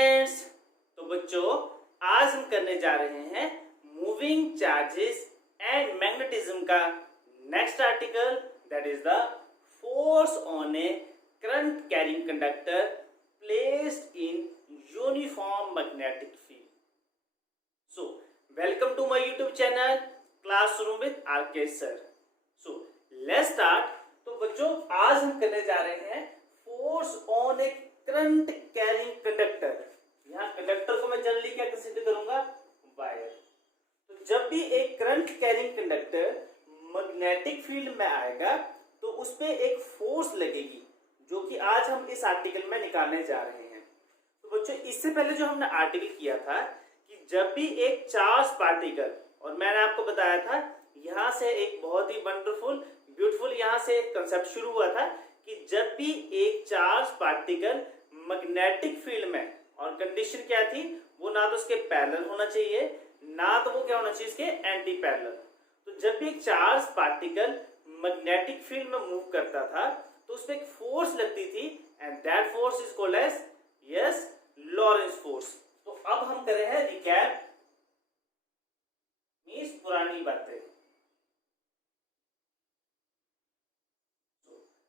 Friends, तो बच्चों आज हम करने जा रहे हैं मूविंग चार्जेस एंड मैग्नेटिज्म का next article, that is the force on a current carrying conductor placed in uniform magnetic field. So welcome to my YouTube channel classroom with RK sir. So let's start. तो बच्चों आज हम करने जा रहे हैं force on a current carrying conductor. यहाँ conductor को मैं जनरली क्या कंसीडर करूंगा, वायर। तो जब भी एक current carrying conductor magnetic field में आएगा तो उस पर एक फोर्स लगेगी, जो कि आज हम इस आर्टिकल में निकालने जा रहे हैं। तो बच्चों इससे पहले जो हमने आर्टिकल किया था कि जब भी एक चार्ज पार्टिकल, और मैंने आपको बताया था यहाँ से एक बहुत ही वंडरफुल ब्यूटीफुल यहाँ से एक कंसेप्ट शुरू हुआ था कि जब भी एक चार्ज पार्टिकल मैग्नेटिक फील्ड में, और कंडीशन क्या थी, वो ना तो उसके पैरेलल होना चाहिए ना तो वो क्या होना चाहिए इसके एंटी पैरेलल। तो जब भी एक चार्ज पार्टिकल मैग्नेटिक फील्ड में मूव करता था तो उसमें एक फोर्स लगती थी and that force is called as yes Lorentz force. तो अब हम कर रहे हैं रिकैप, मींस पुरानी बातें।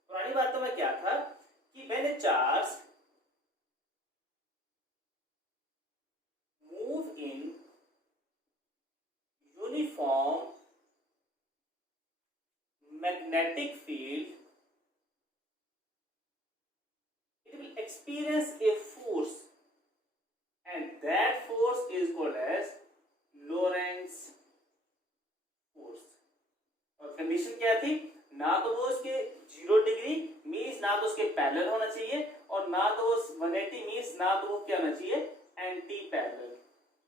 पुरानी बातों में क्या था कि when A charge move in uniform magnetic field, it will experience a force and that force is called as Lorentz force। और कंडीशन क्या थी, ना तो वो उसके 0 डिग्री मीन्स ना तो उसके पैरेलल होना चाहिए और ना तो वो 180 मीन्स ना तो वो क्या होना चाहिए एंटी पैरेलल।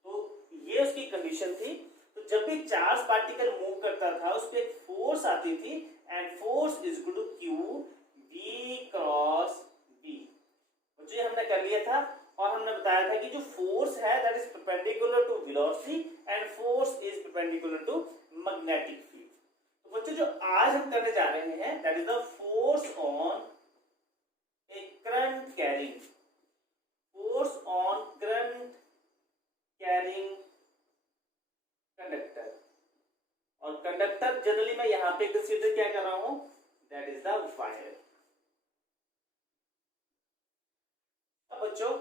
तो ये उसकी कंडीशन थी। तो जब भी चार्ज पार्टिकल मूव करता था उस पर एक फोर्स आती थी and force is equal to Q B cross B. जो ये हमने कर लिया था और हमने बताया था कि जो फोर्स है that is perpendicular to velocity and force is perpendicular to magnetic field. तो बच्चों जो आज हम करने जा रहे हैं that is the force on a current carrying, force on current carrying conductor. और कंडक्टर जनरली मैं यहां पे कंसीडर क्या कर रहा हूं, दैट इज द वायर। अब बच्चों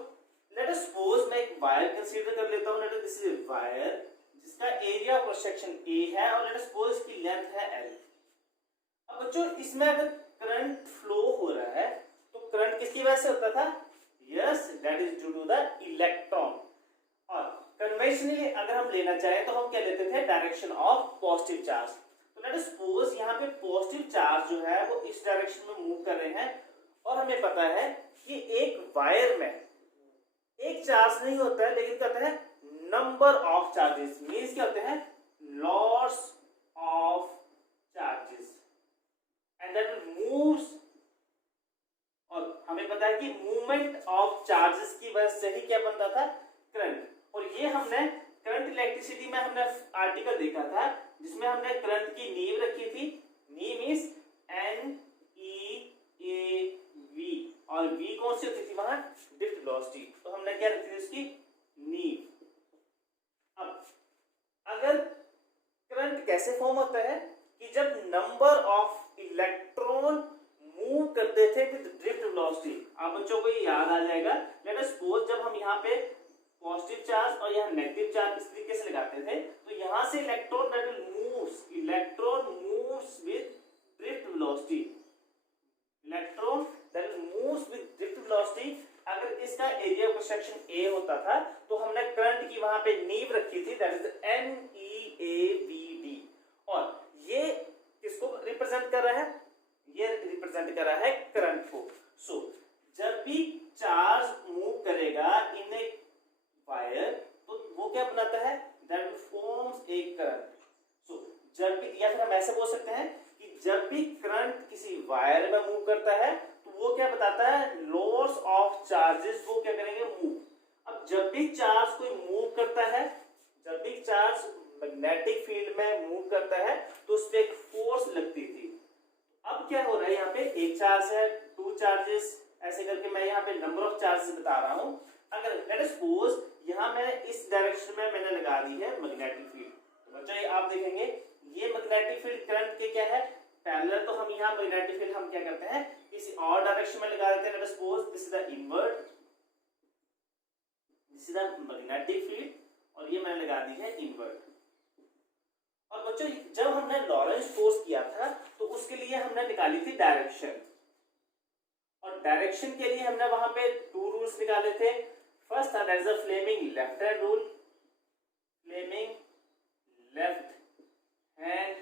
लेट अस सपोज मैं एक वायर कंसीडर कर लेता हूं। Let us this is a wire जिसका area of cross section A है और लेट अस सपोज इसकी लेंथ है एल। अब बच्चों इसमें अगर करंट फ्लो हो रहा है तो करंट किसकी वजह से होता था, yes that is due to the electron. और कन्वेंशनली अगर हम लेना चाहें तो हम क्या लेते थे, डायरेक्शन ऑफ पॉजिटिव चार्ज। तो लेट अस सपोज यहाँ पे पॉजिटिव चार्ज जो है वो इस डायरेक्शन में मूव कर रहे हैं और हमें पता है कि एक वायर में एक चार्ज नहीं होता है लेकिन क्या होता है, नंबर ऑफ चार्जेस, मींस क्या होते हैं, lots of charges and that moves. और हमें पता है कि मूवमेंट ऑफ चार्जेस की वजह से ही क्या बनता था, करंट। और ये हमने करंट इलेक्ट्रिसिटी में हमने आर्टिकल देखा था जिसमें हमने करंट की नीव रखी थी। नीव means N E A V, और वी कौन सी होती थी वहां, ड्रिफ्ट वेलोसिटी। तो हमने क्या रखी थी उसकी नीव। अब अगर करंट कैसे फॉर्म होता है कि जब नंबर ऑफ इलेक्ट्रॉन मूव करते थे विद ड्रिफ्ट वेलोसिटी। आप बच्चों को ये याद आ जाएगा। लेट अस सपोज जब हम यहाँ पे पॉजिटिव चार्ज और यहाँ नेगेटिव चार्ज इस तरीके से लगाते थे तो यहाँ से electron that will moves, electron moves with drift velocity, electron that will moves with drift velocity. अगर इसका एरिया ऑफ सेक्शन ए होता था तो हमने करंट की वहां पे नीव रखी थी that is N E A V D. और ये किसको रिप्रेजेंट कर रहा है, ये रिप्रेजेंट कर रहा है करंट को। सो जब भी चार्ज मूव करेगा इन ए वायर तो वो क्या बनाता है, that will forms a current. So जब भी, या फिर हम ऐसे बोल सकते हैं कि जब भी करंट किसी वायर में मूव करता है तो वो क्या बताता है, लॉस ऑफ चार्जेस, वो क्या करेंगे, मूव। अब जब भी चार्ज कोई मूव करता है, जब भी चार्ज मैग्नेटिक फील्ड में मूव करता है तो उस पर एक फोर्स लगती थी। अब क्या हो रहा है, यहाँ पे एक चार्ज है, 2 चार्जेस, ऐसे करके मैं यहाँ पे नंबर ऑफ चार्जेस बता रहा हूं। अगर लेट अस सपोज यहाँ मैंने इस डायरेक्शन में मैंने लगा दी है मैग्नेटिक फील्ड। तो बच्चों ये आप देखेंगे ये मैग्नेटिक फील्ड करंट के क्या है पैरेलल, तो हम यहाँ मैग्नेटिक फील्ड हम क्या करते हैं किसी और डायरेक्शन में लगा देते हैं। Let us suppose this is the invert, this is the magnetic field और ये मैंने लगा दी है इनवर्ट। और बच्चों जब हमने लॉरेंस फोर्स किया था तो उसके लिए हमने निकाली थी डायरेक्शन, और डायरेक्शन के लिए हमने वहां पे 2 रूल्स निकाले थे। फर्स्ट था that is the Fleming left hand rule, Fleming left hand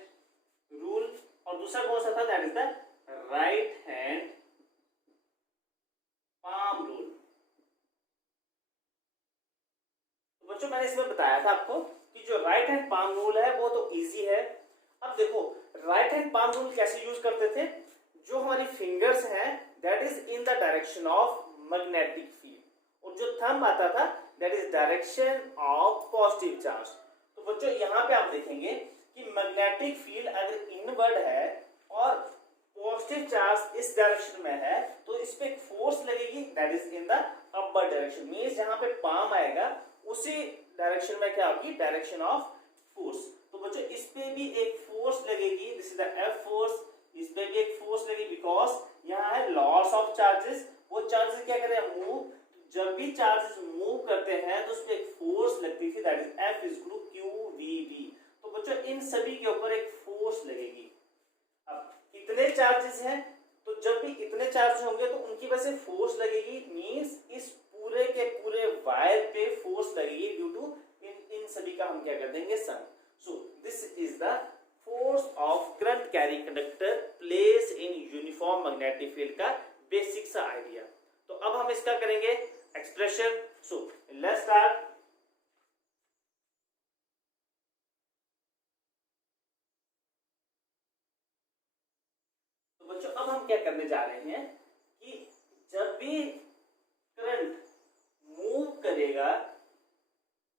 rule, और दूसरा कौन सा था that is the right hand palm rule. तो बच्चों मैंने इसमें बताया था आपको कि जो राइट हैंड पाम रूल है वो तो इजी है। अब देखो राइट हैंड पाम रूल कैसे यूज करते थे, जो हमारी फिंगर्स हैं that is in the direction of magnetic field, और जो थंब आता था that is direction of positive charge. तो बच्चों यहाँ पे आप देखेंगे कि मैग्नेटिक फील्ड अगर इनवर्ड है और पॉजिटिव चार्ज इस डायरेक्शन में है तो इस पे एक फोर्स लगेगी that is in the upper direction, means जहां पे पाम आएगा उसी डायरेक्शन में क्या होगी डायरेक्शन ऑफ फोर्स। तो बच्चों इस पे भी एक फोर्स लगेगी, this is the F force, इस पे भी एक फोर्स लगेगी बिकॉज यहाँ है लॉस ऑफ चार्जेस। वो चार्जेस क्या कर रहे हैं मूव, जब भी चार्जेस मूव करते हैं तो उस पे एक फोर्स लगती थी that is F is equal to Q V V. तो बच्चों इन सभी के ऊपर एक फोर्स लगेगी। अब इतने चार्जेस हैं तो जब भी इतने चार्ज होंगे तो उनकी वजह से फोर्स लगेगी, मींस इस पूरे के पूरे वायर पे फोर्स लगेगी ड्यू टू इन सभी का हम क्या कर देंगे sum. So this is the force of current carrying conductor place in uniform magnetic field का बेसिक सा आइडिया। तो अब हम इसका करेंगे एक्सप्रेशन। So let's start. तो बच्चों अब हम क्या करने जा रहे हैं कि जब भी करंट मूव करेगा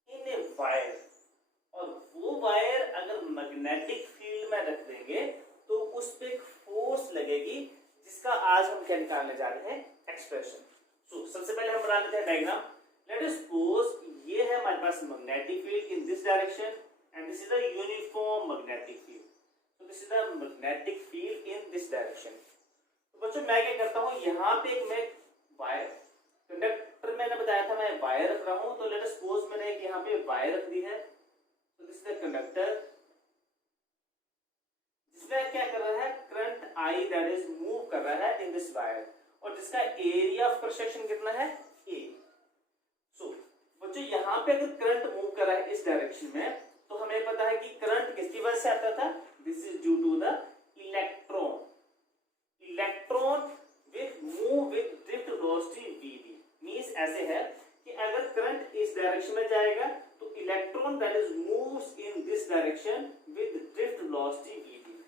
इन ए वायर और वो वायर अगर मैग्नेटिक फील्ड में रख देंगे तो उस पे एक फोर्स लगेगी जिसका आज हम क्या निकालने जा रहे हैं एक्सप्रेशन। सो सबसे पहले हम बना लेते हैं डायग्राम। लेट अस सपोज ये है हमारे पास magnetic field in this direction and this is the uniform magnetic field. So this is the magnetic field in this direction. तो बच्चों मैं क्या करता हूँ यहाँ पे एक मैं वायर कंडक्टर मैंने बताया था मैं वायर रख रहा हूँ, तो लेट अस सपोज मैंने एक यहाँ पे वायर रख दी है। तो दिस इज द कंडक्टर जिसमें क्या कर रहा है current I that is move कर रहा है इन दिस वायर, और जिसका एरिया ऑफ क्रॉस सेक्शन कितना है ए। सो बच्चों यहाँ पे अगर करंट मूव कर रहा है इस डायरेक्शन में तो हमें पता है कि करंट किसकी वजह से आता था, this is due to the electron. Electron with move with drift velocity V V, means ऐसे है कि अगर करंट इस डायरेक्शन में जाएगा तो electron that is moves in this direction with drift velocity v v.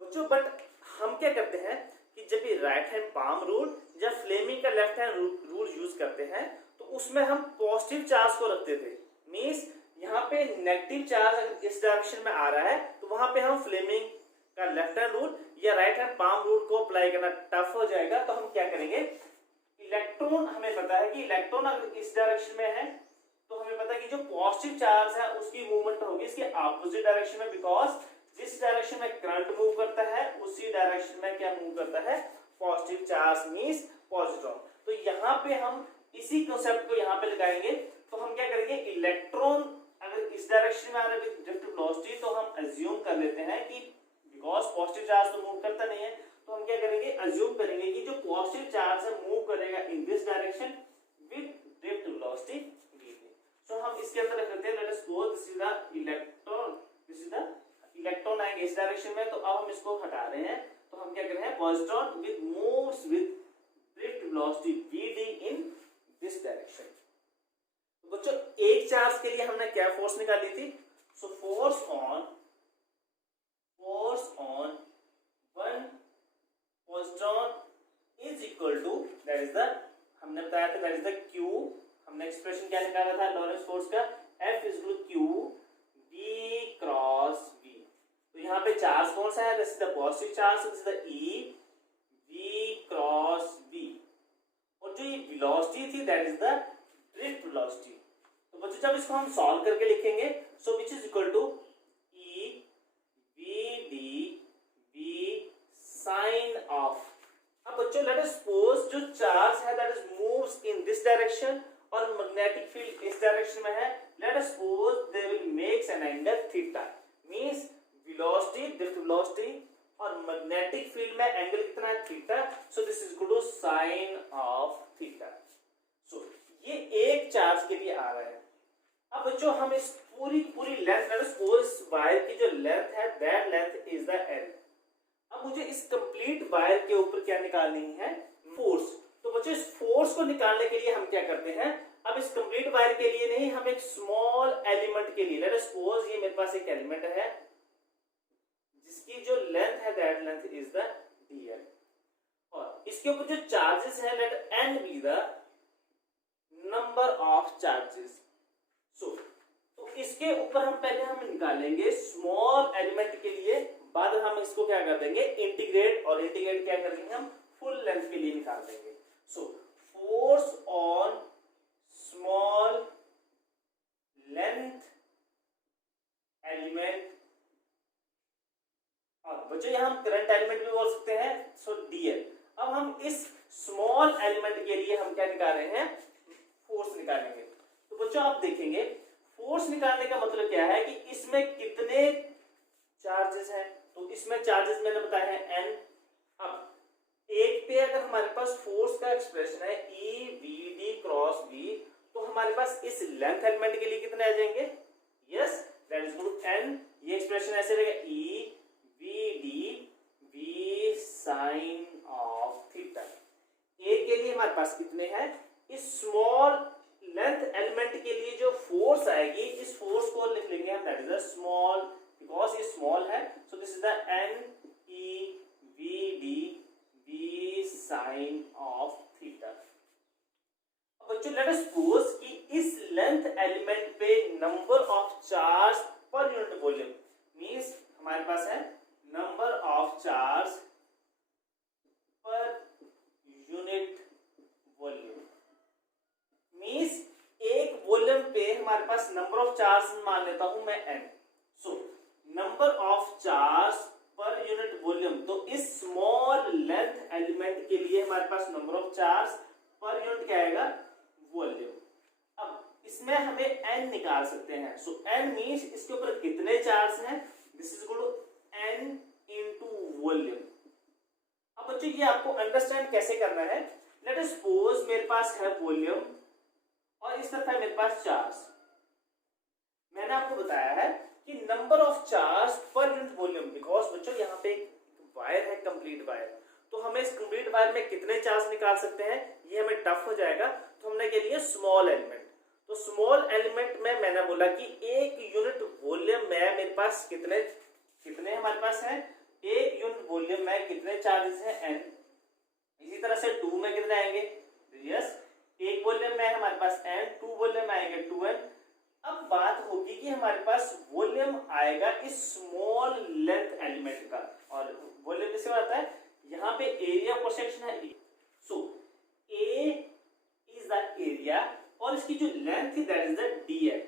बच्चों बट हम क्या करते हैं कि जब भी राइट हैंड पाम रूल या फ्लेमिंग का लेफ्ट हैंड रूल यूज करते हैं तो उसमें हम पॉजिटिव चार्ज को रखते थे, मींस यहाँ पे नेगेटिव चार्ज अगर इस डायरेक्शन में आ रहा है तो वहां पे हम फ्लेमिंग का लेफ्ट हैंड रूल या राइट हैंड पाम रूल को अप्लाई करना टफ हो जाएगा। तो हम क्या करेंगे, इलेक्ट्रॉन हमें पता है कि इलेक्ट्रॉन अगर इस डायरेक्शन में है तो हमें पता है कि जो पॉजिटिव चार्ज है उसकी मूवमेंट होगी इसके अपोजिट डायरेक्शन में, बिकॉज जिस डायरेक्शन में करंट मूव करता है उसी डायरेक्शन में क्या मूव करता है पॉजिटिव चार्ज मींस पॉजिट्रॉन। तो यहाँ पे हम इसी कंसेप्ट को यहाँ पे लगाएंगे। तो हम क्या करेंगे, इलेक्ट्रॉन अगर इस डायरेक्शन में आ रहा है विद ड्रिफ्ट वेलोसिटी तो हम अज्यूम कर लेते हैं कि बिकॉज पॉजिटिव चार्ज तो मूव करता नहीं है तो हम क्या करेंगे अज्यूम करेंगे कि जो पॉजिटिव चार्ज है मूव करेगा इन this direction with drift velocity v। सो हम इसके अंदर रख लेते हैं let us suppose this is the electron, this is the electron आएंगे इस डायरेक्शन में, तो अब हम इसको हटा रहे हैं। तो हम क्या कर रहे हैं positron with moves with drift velocity vd in this direction. तो बच्चों एक चार्ज के लिए हमने क्या फोर्स निकाली थी, so force on one positron is equal to that is the हमने बताया था दैट इज द q, हमने एक्सप्रेशन क्या निकाला था लॉरेंस फोर्स का F is equal to q v cross v। तो यहाँ पे चार्ज कौन सा है, this is the positive charge, this is the e v cross v, और जो ये वेलोसिटी थी that is the drift velocity. तो बच्चों जब इसको हम सॉल्व करके लिखेंगे, so which is equal to e we D we sine of. अब बच्चों लेट अस सपोज जो चार्ज है that is moves in this direction और मैग्नेटिक फील्ड इस डायरेक्शन में है, let us suppose they will makes an angle theta, means velocity drift velocity और magnetic field में एंगल कितना है theta, so this is equal to sine of theta. सो ये एक चार्ज के लिए आ रहा है। अब बच्चों हम इस पूरी length, late us suppose wire की जो लेंथ है that length is the L. अब मुझे इस कंप्लीट वायर के ऊपर क्या निकालनी है, फोर्स। तो बच्चों इस फोर्स को निकालने के लिए हम क्या करते हैं, अब इस कंप्लीट वायर के लिए नहीं, हम एक स्मॉल एलिमेंट के लिए, लेट अस सपोज ये मेरे पास एक एलिमेंट है जिसकी जो लेंथ है that length is the dl, और इसके ऊपर जो चार्जेस है let n be the number of charges. So तो इसके ऊपर हम पहले हम निकालेंगे स्मॉल एलिमेंट के लिए, बाद हम इसको क्या कर देंगे इंटीग्रेट, और इंटीग्रेट क्या कर देंगे हम फुल लेंथ के लिए निकाल देंगे। सो force on small length element, और बच्चों यहां हम करंट एलिमेंट भी बोल सकते हैं, सो dl। अब हम इस स्मॉल एलिमेंट के लिए हम क्या निकाल रहे हैं, फोर्स निकालेंगे। तो बच्चों आप देखेंगे फोर्स निकालने का मतलब क्या है कि इसमें कितने चार्जेस हैं, तो इसमें चार्जेस मैंने बताया है n। अब एक पे अगर हमारे पास फोर्स का एक्सप्रेशन है E we D cross B, तो हमारे पास इस लेंथ एलिमेंट के लिए कितने आ जाएंगे, yes that is equal to n। ये एक्सप्रेशन ऐसे रहेगा e we D we sine of theta. A के लिए हमारे पास कितने हैं, इस स्मॉल लेंथ एलिमेंट के लिए जो फोर्स आएगी, इस फोर्स को लिख लेंगे हम that is a small, because ये स्मॉल है, so this is the N E we D we sine of theta. बच्चों लेट अस सपोज कि इस लेंथ एलिमेंट पे number of charge per unit volume, means हमारे पास है number of charge per unit volume, means एक volume पे हमारे पास नंबर ऑफ चार्ज मान लेता हूं मैं n। So number of charge per unit volume, तो इस स्मॉल लेंथ एलिमेंट के लिए हमारे पास number of charge per unit क्या आएगा, वॉल्यूम। अब इसमें हमें n निकाल सकते हैं, सो n मींस इसके ऊपर कितने चार्ज हैं, this is equal to n into volume. अब बच्चों ये आपको अंडरस्टैंड कैसे करना है, लेट अस सपोज मेरे पास है वॉल्यूम और इस तरफ है मेरे पास चार्ज। मैंने आपको बताया है कि number of charge per unit volume, because बच्चों यहाँ पे एक वायर है कंप्लीट वायर, तो हमें इस कंप्लीट वायर में कितने चार्ज निकाल सकते हैं ये हमें टफ हो जाएगा, तो हमने के लिए स्मॉल एलिमेंट। तो स्मॉल एलिमेंट में मैंने बोला कि एक यूनिट वॉल्यूम में मेरे पास कितने कितने हमारे पास है, एक यूनिट वॉल्यूम में कितने चार्जेस हैं n। इसी तरह से 2 में कितने आएंगे, यस एक वॉल्यूम में हमारे पास n, 2 वॉल्यूम में आएंगे 2n। अब बात होगी कि हमारे पास वॉल्यूम आएगा इस स्मॉल लेंथ एलिमेंट का, और वॉल्यूम किससे आता है, यहाँ पे एरिया ऑफ सेक्शन है, so A is the area और इसकी जो लेंथ थी that is the dl।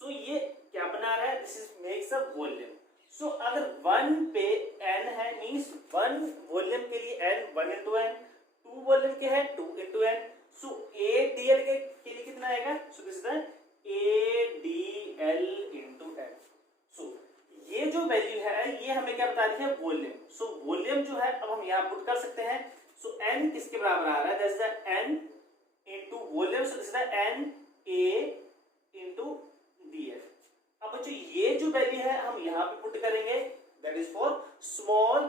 So ये क्या बना रहा है, this is makes a volume. So अगर 1 पे n है मींस 1 वॉल्यूम के लिए n 1 into n, 2 वॉल्यूम के है 2 into n, so A dl के लिए कितना आएगा, सो this is the A dl into n। सो ये जो वैल्यू है ये हमें क्या बता रही है, वॉल्यूम। सो वॉल्यूम जो है अब हम यहाँ पुट कर सकते हैं, सो n किसके बराबर आ रहा है, that is the n into volume, so this is the n A into dl। अब बच्चों ये जो वैल्यू है हम यहाँ पे पुट करेंगे, दैट इज फॉर स्मॉल,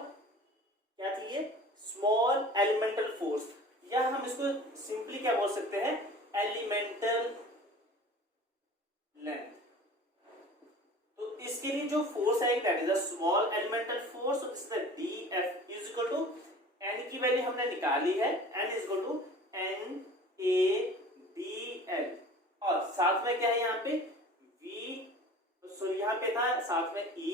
क्या थी ये, स्मॉल एलिमेंटल फोर्स, या हम इसको सिंपली क्या बोल सकते हैं, एलिमेंटल लेंथ। तो इसके लिए जो फोर्स है that is a small elemental force, this is the dF is equal to n की वैल्यू हमने निकाली है, n is equal to n A dl, और साथ में क्या है यहाँ पे v, सो यहाँ पे था साथ में E,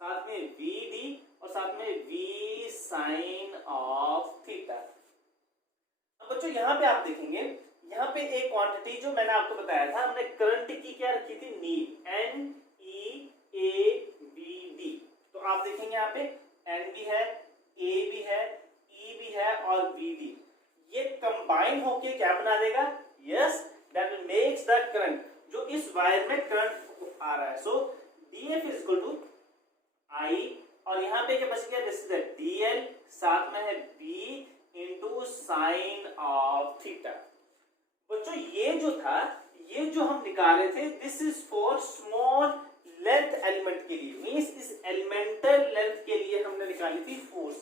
साथ में VD और साथ में V साइन ऑफ थीटा। अब बच्चों यहाँ पे आप देखेंगे यहाँ पे एक क्वांटिटी जो मैंने आपको बताया था, हमने करंट की क्या रखी थी, नीड, NEAVD। तो आप देखेंगे यहाँ पे N भी है, A भी है, E भी है और VD, ये कंबाइन होके क्या बना देगा, yes, that makes the current, जो इस वायर में करंट आ रहा है। So DF is equal to I, और यहाँ पे क्या बच गया, दिस इज DL, साथ में है B into sine of theta. बच्चों ये जो था, ये जो हम निकाल रहे थे, this is for small length element के लिए, मींस इस एलिमेंटल लेंथ के लिए हमने निकाली थी force.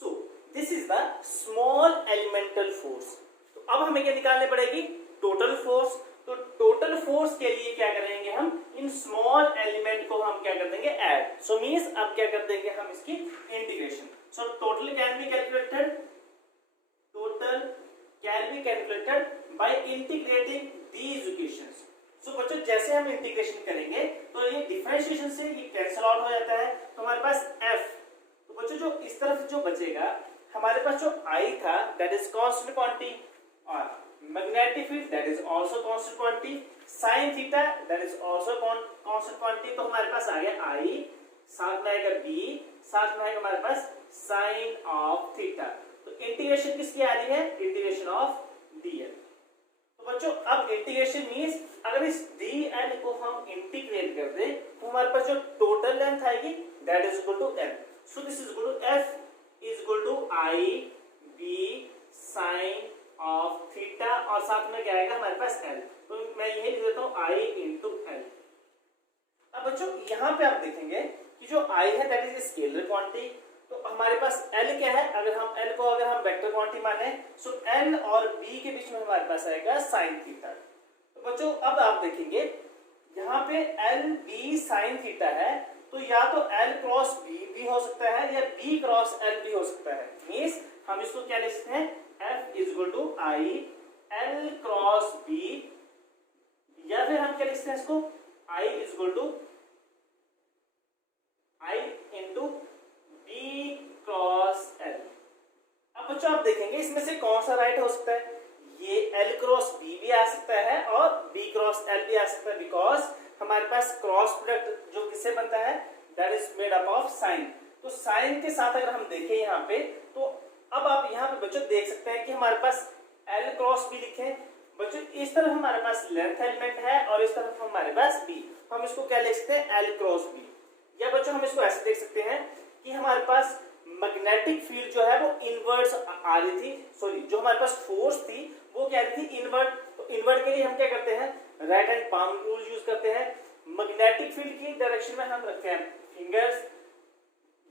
So this is the small elemental force. तो अब हमें क्या निकालनी पड़ेगी, टोटल फोर्स। तो टोटल फोर्स के लिए क्या करेंगे, हम इन स्मॉल एलिमेंट को हम क्या कर देंगे, ऐड। सो मींस अब क्या कर देंगे हम इसकी integration. So total can be calculated, total can be calculated by integrating these equations। So बच्चों जैसे हम इंटीग्रेशन करेंगे तो ये डिफरेंशिएशन से ये कैंसिल आउट हो जाता है, तो हमारे पास f, तो बच्चों जो इस तरफ जो बचेगा हमारे पास जो I था that is constant quantity, और magnetic field that is also constant quantity, sin theta that is also constant quantity। तो हमारे पास आ गया I, साथ में आएगा B, साथ में आएगा हमारे पास sin of theta। तो इंटीग्रेशन किसकी आ रही है, इंटीग्रेशन ऑफ dl। तो बच्चों अब इंटीग्रेशन मींस अगर इस dl को हम इंटीग्रेट कर दें तो हमारे पास जो टोटल लेंथ आएगी that is equal to n। So this is equal to f is equal to I B sin of theta, और साथ में क्या आएगा हमारे पास l। तो मैं यही लिख देता हूं I इंटू l। अब बच्चों यहाँ पे आप देखेंगे कि जो I है दैट इज स्केलर क्वांटिटी, तो हमारे पास L क्या है, अगर हम L को अगर हम वेक्टर क्वांटिटी माने, सो L और B के बीच में हमारे पास आएगा sin थीटा। तो बच्चों अब आप देखेंगे यहाँ पे L B sin थीटा है, तो या तो L क्रॉस B भी हो सकता है या B क्रॉस L भी हो सकता है। मींस हम इसको क्या लिख सकते हैं, F is equal to I L cross B, या फिर हम क्या लिख सकते हैं इसको, I is equal to I into B cross L। अब बच्चों आप देखेंगे इसमें से कौन सा राइट हो सकता है, ये L क्रॉस B भी आ सकता है और B क्रॉस L भी आ सकता है, बिकॉज हमारे पास क्रॉस प्रोडक्ट जो किससे बनता है, that is made up of sine. तो साइन के साथ अगर हम देखें यहाँ पे, तो अब आप यहाँ पे बच्चों देख सकते हैं कि हमारे पास L क्रॉस B लिखे। बच्चों इस तरफ हमारे पास लेंथ एलिमेंट है और इस तरफ हमारे पास B, हम इसको क्या लिख सकते हैं, L क्रॉस B। या बच्चों हम इसको ऐसे देख सकते हैं कि हमारे पास मैग्नेटिक फील्ड जो है वो इनवर्स आ रही थी, सॉरी जो हमारे पास फोर्स थी वो क्या रही थी, इनवर्ट। तो इनवर्ट के लिए हम क्या करते हैं, right hand palm rule use करते हैं। मैग्नेटिक फील्ड की डायरेक्शन में हम रखते हैं fingers,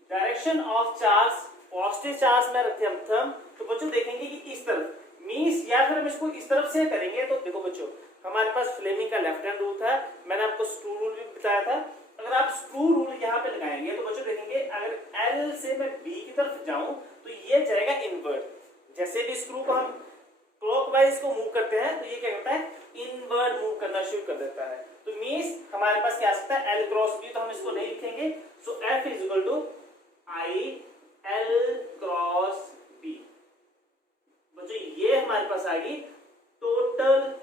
direction of charge positive charge में रखते हैं हम थंब। तो बच्चों देखेंगे कि इस तरफ मींस, या फिर हम इसको इस तरफ से करेंगे, तो देखो बच्चों हमारे पास फ्लेमिंग का लेफ्ट हैंड रूल था, मैंने आपको स्क्रू रूल भी बताया था। अगर आप स्क्रू रूल यहाँ पे लगाएंगे तो बच्चों देखेंगे अगर L से मैं B की तरफ जाऊं तो ये जाएगा इनवर्ट। जैसे भी स्क्रू को हम क्लॉकवाइज को मूव करते हैं तो ये क्या करता है, इनवर्ट मूव करना शुरू कर देता है। तो मींस हमारे पास क्या आ सकता है, L क्रॉस B, तो हम इसको नहीं लिखेंगे। So F is equal to I L cross B। बच्चों ये हमारे पास आ गई total,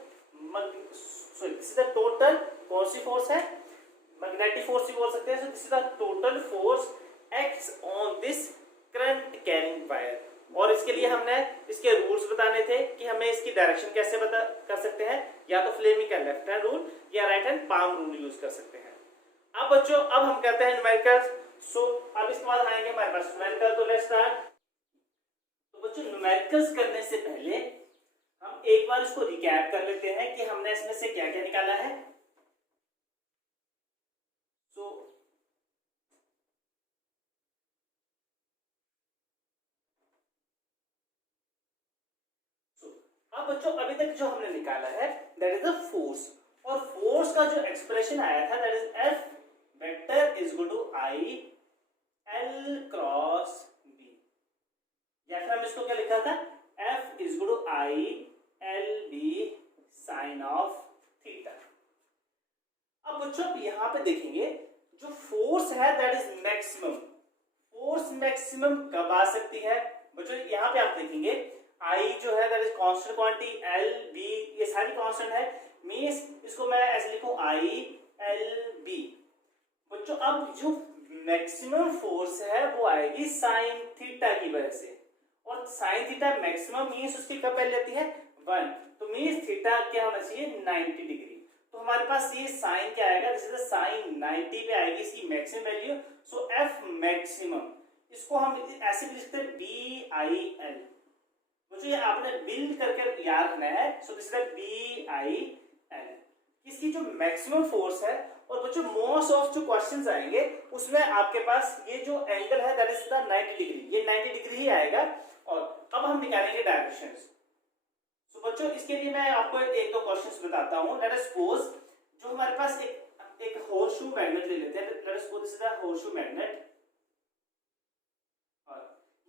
sorry this is the total कौन सी फोर्स है, मैग्नेटिक फोर्स भी बोल सकते हैं। So this is the total force acts on this current carrying wire. और इसके लिए हमने इसके रूल्स बताने थे कि हमें इसकी डायरेक्शन कैसे बता कर सकते हैं, या तो फ्लेमिंग का लेफ्ट हैंड रूल या right hand palm rule use कर सकते हैं। अब बच्चों अब हम करते हैं न्यूमेरिकल्स। सो अब इसके बाद आएंगे हमारे पास न्यूमेरिकल। तो लेट्स स्टार्ट। तो बच्चों न्यूमेरिकल्स करने से पहले हम एक बार इसको रिकैप कर लेते हैं कि हमने इसमें से क्या क्या निकाला है। अब बच्चों अभी तक जो हमने निकाला है दैट इज द फोर्स, और फोर्स का जो एक्सप्रेशन आया था that is F vector is equal to I L cross B, या फिर हम इसको क्या लिखा था, F is equal to I L B sine of theta. अब बच्चों यहाँ पे देखेंगे जो फोर्स है that is maximum. Force maximum कब आ सकती है बच्चों, यहाँ पे आप देखेंगे आई जो है that is constant quantity, L B ये सारी कांस्टेंट है, मींस इसको मैं ऐसे लिखूं आई एल बी। बच्चों अब जो मैक्सिमम फोर्स है वो आएगी साइन थीटा की वजह से, और साइन थीटा मैक्सिमम मींस उसकी कब वैल्यू आती है 1, तो मींस थीटा क्या होना चाहिए 90 डिग्री। तो हमारे पास ये साइन क्या आएगा, दिस इज द साइन 90 पे आएगी इसकी मैक्सिमम वैल्यू, सो एफ मैक्सिमम, इसको हम ऐसे भी लिखते हैं बी आई एल। मुझे ये आपने बिल्ड करके याद रखना है, so this is the B I L, इसकी जो मैक्सिमम फोर्स है। और बच्चों मोस्ट ऑफ जो क्वेश्चंस आएंगे उसमें आपके पास ये जो एंगल है दैट इज द 90 डिग्री, ये 90 डिग्री ही आएगा। और अब हम निकालेंगे डायरेक्शंस। तो बच्चों इसके लिए मैं आपको एक दो क्वेश्चंस बताता हूं। लेट अस सपोज जो हमारे पास एक होर्सशू मैग्नेट ले लेते हैं, let us suppose this is the horseshoe magnet, और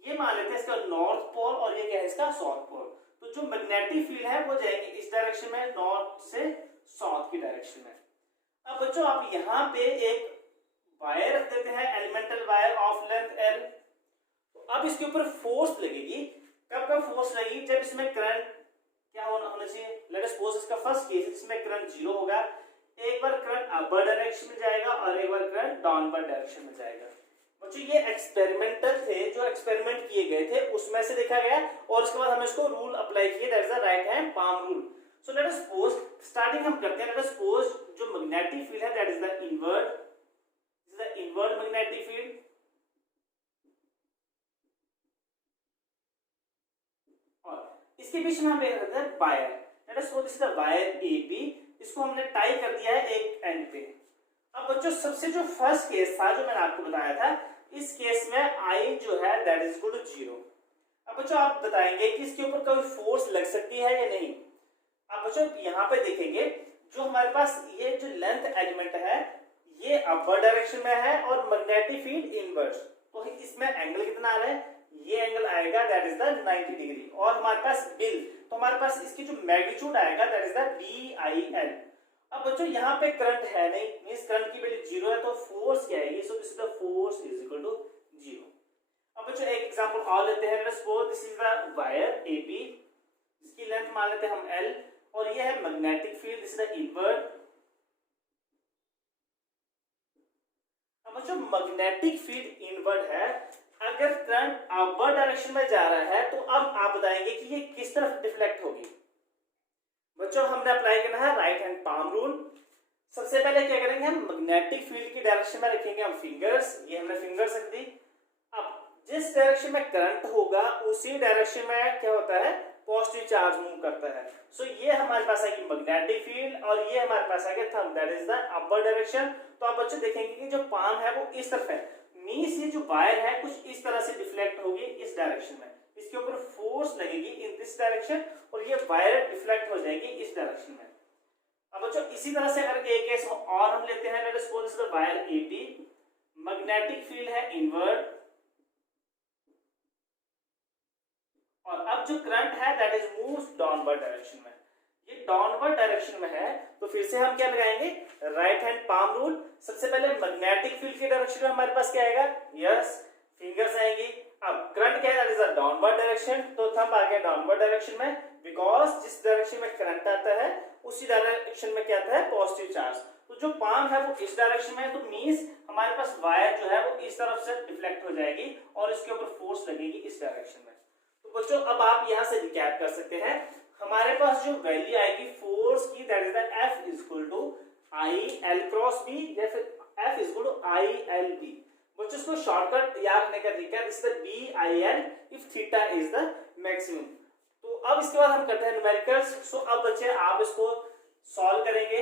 ये मान लेते हैं इसका नॉर्थ पोल और ये क्या है इसका साउथ पोल। तो जो मैग्नेटिक फील्ड है वो जाएंगे इस डायरेक्शन में, नॉर्थ से साउथ की डायरेक्शन में। अब बच्चों आप यहाँ पे एक वायर रख देते हैं, elemental wire of length L. तो अब इसके ऊपर फोर्स लगेगी, कब कब फोर्स लगेगी, जब इसमें करंट क्या होना चाहिए, लेट अस सपोज इसका फर्स्ट केस इसमें करंट 0 होगा, एक बार करंट अपर डायरेक्शन में जाएगा और एक बार करंट डाउनवर्ड डायरेक्शन में जाएगा। बच्चों ये एक्सपेरिमेंटल थे, जो एक्सपेरिमेंट किए गए थे उसमें से देखा गया, और उसके बाद हमने इसको रूल अप्लाई किए, that is the right hand palm rule. So let us suppose starting हम करते हैं, लेट अस सपोज जो मैग्नेटिक फील्ड है that is the invert, this is the inward magnetic field. और इसके बीच में हम ले रखते हैं wire, let us suppose this is the wire AB, इसको हमने टाई कर दिया है एक एंड पे। अब बच्चों सबसे जो फर्स्ट केस था जो मैंने आपको बताया था, इस केस में आई जो है दैट इज इक्वल टू 0। अब बच्चों आप बताएंगे कि इसके ऊपर कोई फोर्स लग सकती है या नहीं। अब बच्चों यहाँ पे देखेंगे जो हमारे पास ये जो लेंथ एलिमेंट है ये अपर डायरेक्शन में है और मैग्नेटिक फील्ड इनवर्स, तो इसमें एंगल कितना आ रहा है, ये एंगल आएगा दैट इज द 90 डिग्री। और हमारे पास बिल, तो हमारे पास इसकी जो मैग्नीट्यूड आएगा that is the B I L. अब बच्चों यहाँ पे करंट है नहीं, मींस करंट की वैल्यू 0 है, तो फोर्स क्या आएगी, so this is the force is equal to 0। अब बच्चों एक एग्जांपल और लेते हैं, let us suppose this is the wire AB, इसकी लेंथ मान लेते हैं हम एल, और ये है magnetic field, this is the inward. अब बच्चों मैग्नेटिक फील्ड इनवर्ट है, अगर करंट अपर डायरेक्शन में जा रहा है तो अब आप बताएंगे कि ये किस तरफ डिफ्लेक्ट होगी। बच्चों हमने अप्लाई करना है राइट हैंड पाम रूल। सबसे पहले क्या करेंगे, हम मैग्नेटिक फील्ड की डायरेक्शन में रखेंगे हम फिंगर्स, ये हमने फिंगर्स रख दी। अब जिस डायरेक्शन में करंट होगा उसी डायरेक्शन में क्या होता है, पॉजिटिव चार्ज मूव करता है। सो ये हमारे पास आएगी मैग्नेटिक फील्ड और ये हमारे पास आएगा thumb, that is the upper direction. तो आप बच्चे देखेंगे कि जो पाम है वो इस तरफ है, मींस ये जो वायर है कुछ इस तरह से डिफ्लेक्ट होगी इस डायरेक्शन में, इसके ऊपर फोर्स लगेगी इन दिस डायरेक्शन और ये वायर डिफ्लेक्ट हो जाएगी इस डायरेक्शन में। अब बच्चों इसी तरह से अगर एक केस और हम लेते हैं, let us suppose this the wire AB, magnetic field है इनवर्ट, और अब जो करंट है that is moves downward direction में, ये डाउनवर्ड डायरेक्शन में है। तो फिर से हम क्या लगाएंगे, राइट हैंड पाम रूल। सबसे पहले मैग्नेटिक फील्ड के डायरेक्शन में हमारे पास क्या आएगा, यस फिंगर्स आएंगी। अब करंट क्या है, that is a downward direction, तो थंब आ गया डाउनवर्ड डायरेक्शन में, बिकॉज जिस डायरेक्शन में करंट आता है उसी डायरेक्शन में क्या आता है, पॉजिटिव चार्ज। तो जो पाम है वो इस डायरेक्शन में है, तो मींस हमारे पास वायर जो है वो इस तरफ से डिफ्लेक्ट हो जाएगी और इसके ऊपर फोर्स लगेगी इस डायरेक्शन में। तो बच्चों अब आप यहां से रिकैप कर सकते हैं, हमारे पास जो वैल्यू आएगी फोर्स की that is the F is equal to I L cross B या फिर F is equal to I L B. बच्चों इसको शॉर्टकट याद करने का तरीका है, this is the B I L if theta is the maximum. तो अब इसके बाद हम करते हैं न्यूमेरिकल्स। सो अब बच्चे आप इसको सॉल्व करेंगे।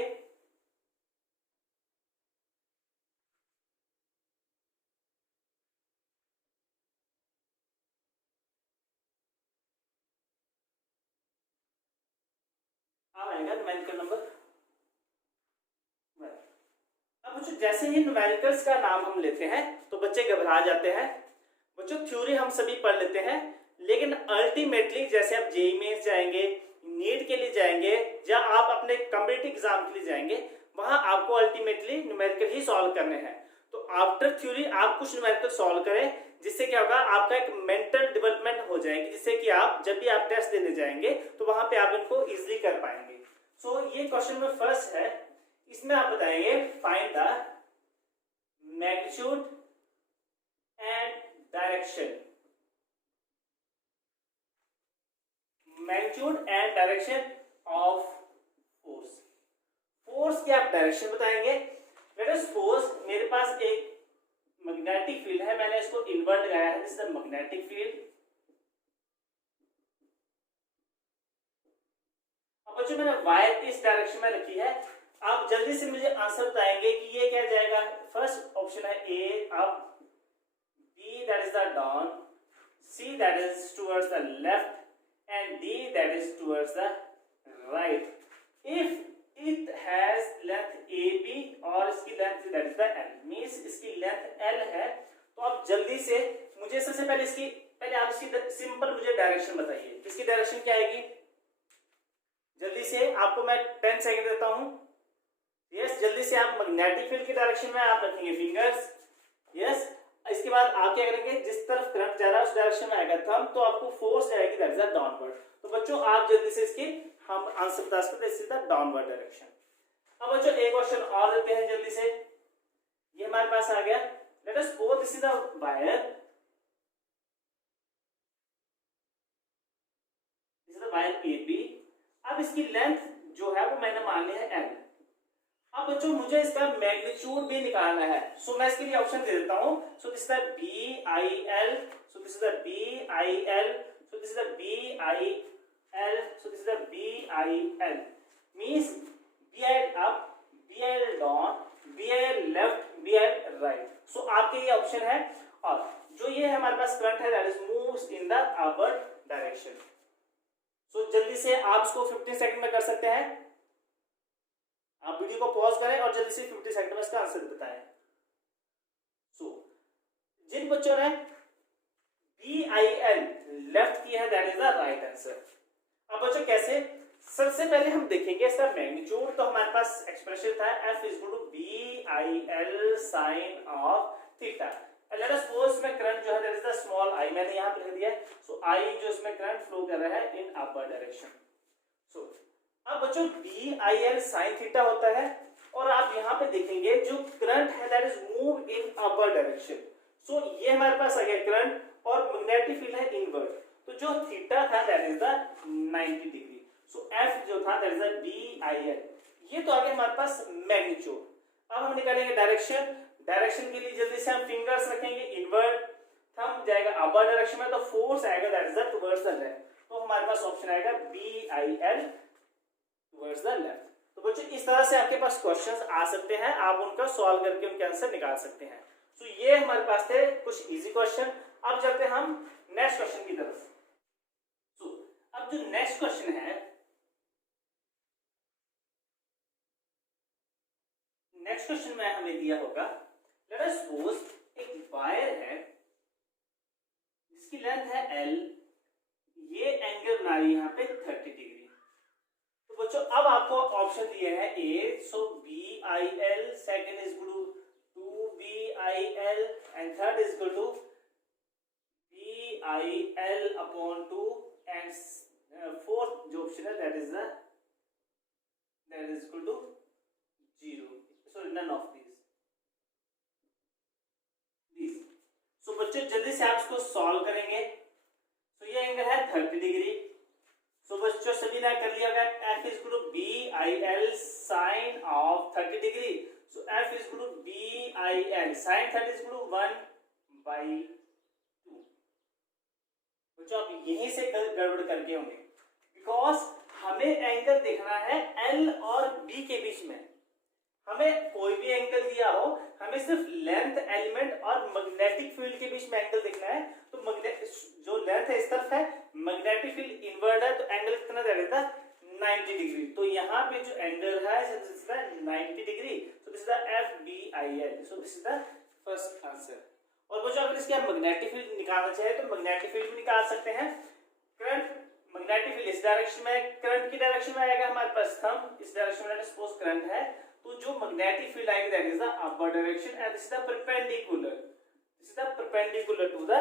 आएगा न्यूमेरिकल नंबर। अब बच्चों जैसे ही न्यूमेरिकल्स का नाम हम लेते हैं तो बच्चे घबरा जाते हैं। बच्चों थ्योरी हम सभी पढ़ लेते हैं, लेकिन अल्टीमेटली जैसे आप जेईई मेंस जाएंगे, नीट के लिए जाएंगे या आप अपने कॉम्पिटिटिव एग्जाम के लिए जाएंगे, वहां आपको अल्टीमेटली न्यूमेरिकल ही सॉल्व करने हैं। तो आफ्टर थ्योरी आप कुछ न्यूमेरिकल सॉल्व करें, जिससे क्या होगा, आपका एक मेंटल डेवलपमेंट हो जाएगी, जिससे कि आप जब भी आप टेस्ट देने जाएंगे तो वहां पे आप इनको इजीली कर पाएंगे। सो ये क्वेश्चन में फर्स्ट है, इसमें आप बताएंगे find the magnitude and direction, magnitude and direction of force. Force की आप डायरेक्शन बताएंगे। लेट अस सपोज मेरे पास एक मैग्नेटिक फील्ड है, मैंने इसको इनवर्ट लगाया है, this is the magnetic field. अब बच्चों मैंने वायर इस डायरेक्शन में रखी है, आप जल्दी से मुझे आंसर बताएंगे कि ये क्या जाएगा। फर्स्ट ऑप्शन है A up, B that is the down, C that is towards the left and D that is towards the right. If it has length AB और इसकी length that is the L, means इसकी length L है, तो आप जल्दी से मुझे सबसे पहले आप इसकी सिंपल मुझे डायरेक्शन बताइए, इसकी डायरेक्शन क्या आएगी। जल्दी से आपको मैं 10 सेकंड देता हूं। यस, जल्दी से आप मैग्नेटिक फील्ड की डायरेक्शन में आप रखेंगे फिंगर्स। यस, इसके बाद आप क्या करेंगे, जिस तरफ करंट जा रहा है उस डायरेक्शन में आएगा थंब, तो आपको फोर्स आएगी दैट इज द डाउनवर्ड। तो बच्चों आप जल्दी से इसकी हम आंसर बता सकते हैं, this is the downward direction. अब बच्चों एक क्वेश्चन और देते हैं जल्दी से, ये हमारे पास आ गया। Late us suppose this is the wire, this is the wire AB। अब इसकी लेंथ जो है वो मैंने मान लिया है L। अब बच्चों मुझे इसका मैग्नीट्यूड भी निकालना है, सो मैं इसके लिए ऑप्शन दे देता हूं। So this is the BIL, so this is the BIL, so this is the BIL, so this is the BIL, means BIL up, BIL down, BIL left, BIL right. So आपके ये option है, और जो ये है हमारे पास current है that is moves in the upward direction. So जल्दी से आप इसको 15 सेकंड में कर सकते हैं। आप वीडियो को पॉज करें और जल्दी से 50 सेकंड में इसका आंसर बताएं। सो जिन बच्चों ने BIL लेफ्ट किया है that is the right answer. अब बच्चों कैसे, सबसे पहले हम देखेंगे इसका मैग्नीट्यूड। तो हमारे पास एक्सप्रेशन था F equal to BIL sine of theta. Let us suppose इसमें करंट जो है that is the small I, मैंने यहां पे लिख दिया। सो I जो इसमें करंट फ्लो कर रहा है इन अपर डायरेक्शन। सो अब बच्चों BIL साइन थीटा होता है, और आप यहां पे देखेंगे जो करंट है that is move in upper direction. So ये हमारे पास आ गया करंट, और मैग्नेटिक फील्ड है इनवर्ट, तो जो थीटा था that is the 90 degree. So F जो था दैट इज द BIL। ये तो आ गया हमारे पास मैग्नीट्यूड। अब हम निकालेंगे डायरेक्शन। डायरेक्शन के लिए जल्दी से हम फिंगर्स रखेंगे इनवर्ट, थंब जाएगा अपर डायरेक्शन में, तो फोर्स आएगा that is the towards the left. तो हमारे पास ऑप्शन आएगा BIL टुवर्ड्स द लेफ्ट। तो बच्चों इस तरह से आपके पास क्वेश्चंस आ सकते हैं, आप उनका सॉल्व करके उनके आंसर निकाल सकते हैं। तो ये हमारे पास थे कुछ इजी क्वेश्चन। अब चलते हैं हम नेक्स्ट क्वेश्चन की तरफ। तो अब जो नेक्स्ट क्वेश्चन है, नेक्स्ट क्वेश्चन में हमें दिया होगा, लेट अस सपोज एक वायर है जिसकी लेंथ है L, ये एंगल बना रही है यहाँ पे 30 डिग्री। तो बच्चों अब आपको ऑप्शन दिए हैं A, so BIL, second is equal to 2BIL, and third is equal to BIL upon 2, and fourth जो ऑप्शन है that is equal to 0, so none of this. So बच्चों जल्दी से आप इसको सॉल्व करेंगे। तो ये एंगल है 30 डिग्री। सो बच्चों सभी ने कर लिया होगा, F is equal to BIL sine of 30 degree. So F is equal to BIL sine 30 is equal to 1/2। बच्चों आप यहीं से गड़बड़ करके होंगे, बिकॉज हमें एंगल देखना है L और B के बीच में। हमें कोई भी एंगल दिया हो, हमें सिर्फ लेंथ एलिमेंट और मैग्नेटिक फील्ड के बीच में एंगल देखना है। तो जो लेंथ है इस तरफ है, मैग्नेटिक फील्ड इनवर्ड है, तो एंगल कितना रहेगा 90 डिग्री। तो यहाँ पे जो एंगल है 90 degree. So this is the FBIL। So this is the first answer. और बच्चों अगर इसके आप मैग्नेटिक फील्ड निकालना चाहे तो मैग्नेटिक फील्ड भी निकाल सकते हैं। करंट मैग्नेटिक फील्ड इस डायरेक्शन में, करंट की डायरेक्शन में आएगा हमारे पास थंब, इस डायरेक्शन में सपोज करंट है, तो जो मैग्नेटिक फील्ड आएगी that is the upper direction, and this is the perpendicular, this is the perpendicular to the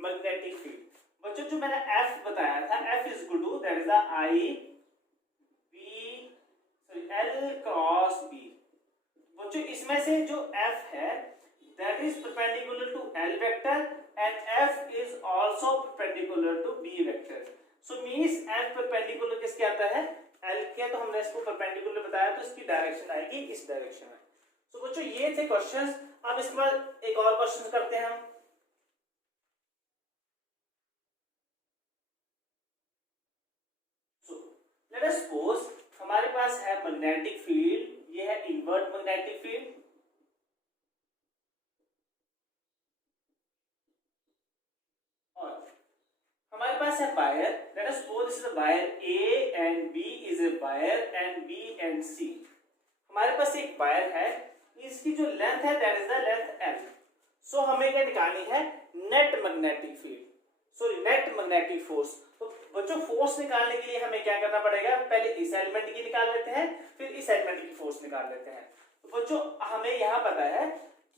magnetic field. बच्चों जो मैंने F बताया था, F is equal to that is the L cross B। बच्चों इसमें से जो F है that is perpendicular to L vector and F is also perpendicular to B vector. So means F perpendicular किसके आता है? L के, तो हमने इसको perpendicular बताया तो इसकी डायरेक्शन आएगी इस डायरेक्शन में। So बच्चों ये थे क्वेश्चंस। अब इसके बाद एक और क्वेश्चन करते हैं हम। So let us suppose हमारे पास है मैग्नेटिक फील्ड, ये है इनवर्ट मैग्नेटिक फील्ड, हमारे पास है wire. Let us suppose this is a wire A and B is a wire and B and C। हमारे पास एक वायर है, इसकी जो लेंथ है that is the length L। सो हमें क्या निकालनी है? Net magnetic field, sorry net magnetic force. तो बच्चों फोर्स निकालने के लिए हमें क्या करना पड़ेगा? पहले इस एलिमेंट की निकाल लेते हैं, फिर इस एलिमेंट की फोर्स निकाल लेते हैं। तो बच्चों हमें यहाँ पता है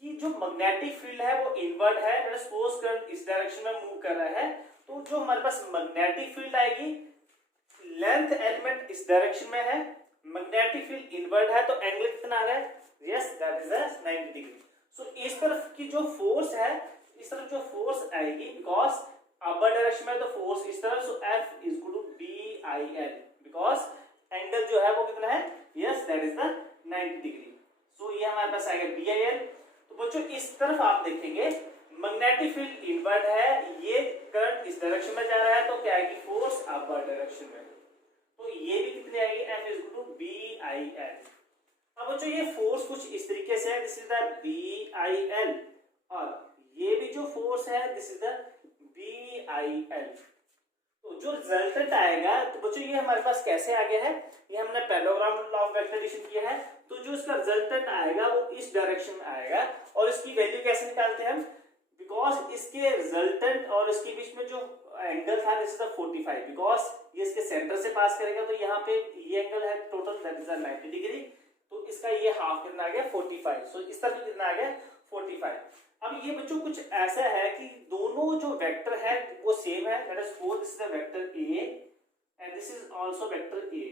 कि जो मैग्नेटिक फील्ड है वो इनवर्ट है। लेट अस सपोज करंट इस डायरेक्शन में मूव कर रहा है, तो जो हमारे पास मैग्नेटिक फील्ड आएगी, लेंथ एलिमेंट इस डायरेक्शन में है, मैग्नेटिक फील्ड इनवर्ट है, तो एंगल कितना आ रहा है? Yes that is 90 degree. So इस तरफ की जो फोर्स है, इस तरफ जो फोर्स आएगी, बिकॉज अपर डायरेक्शन में तो फोर्स इस तरफ, so F is equal to BIL, because angle जो है वो कितना है? Yes that is the 90 degree. So ये हमारे पास आएगा BIL। तो बच्चों इस तरफ आप देखेंगे मैग्नेटिक फील्ड इनवर्ट है, ये करंट इस डायरेक्शन में जा रहा है, तो क्या आएगी? फोर्स अपर डायरेक्शन में, तो ये भी कितनी आएगी? F is equal to BIL। अब बच्चों ये फोर्स कुछ इस तरीके से है, दिस इज द BIL, और ये भी जो फोर्स है दिस इज द BIL। तो जो रिजल्टेंट आएगा, तो बच्चों ये हमारे पास कैसे आ गया है? ये हमने parallelogram law of vector addition किया है, तो जो इसका रिजल्टेंट आएगा वो इस डायरेक्शन में आएगा। और इसकी वैल्यू कैसे निकालते हैं हम? बिकॉज इसके रिजल्टेंट और इसके बीच में जो एंगल था दिस इज द 45, बिकॉज ये इसके सेंटर से पास करेगा, तो यहाँ पे ये एंगल है टोटल दैट इज 90 डिग्री, तो इसका ये हाफ कितना आ गया? 45। सो इस तरफ कितना आ गया? 45। अब ये बच्चों कुछ ऐसा है कि दोनों जो वेक्टर है वो सेम है। Let us suppose this is the vector A and this is also vector A,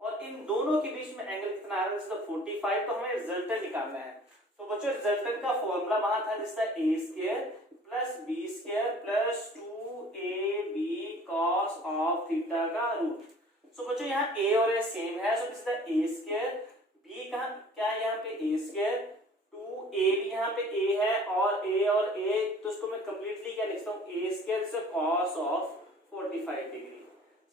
और इन दोनों के बीच में एंगल कितना आ रहा है? This is the 45। तो हमें रिजल्टेंट निकालना है। तो बच्चों रिजल्टेंट का फॉर्मूला वहां था, this is the A square plus B square plus 2AB cos of theta का रूट। सो बच्चों यहाँ A और A सेम है, so this is the A square, B कहां क्या है? यहाँ पे A स्क्वायर, 2A भी यहाँ पे A है, और A, तो इसको मैं कंप्लीटली क्या लिखता हूँ? A स्क्वायर से cos ऑफ 45 डिग्री।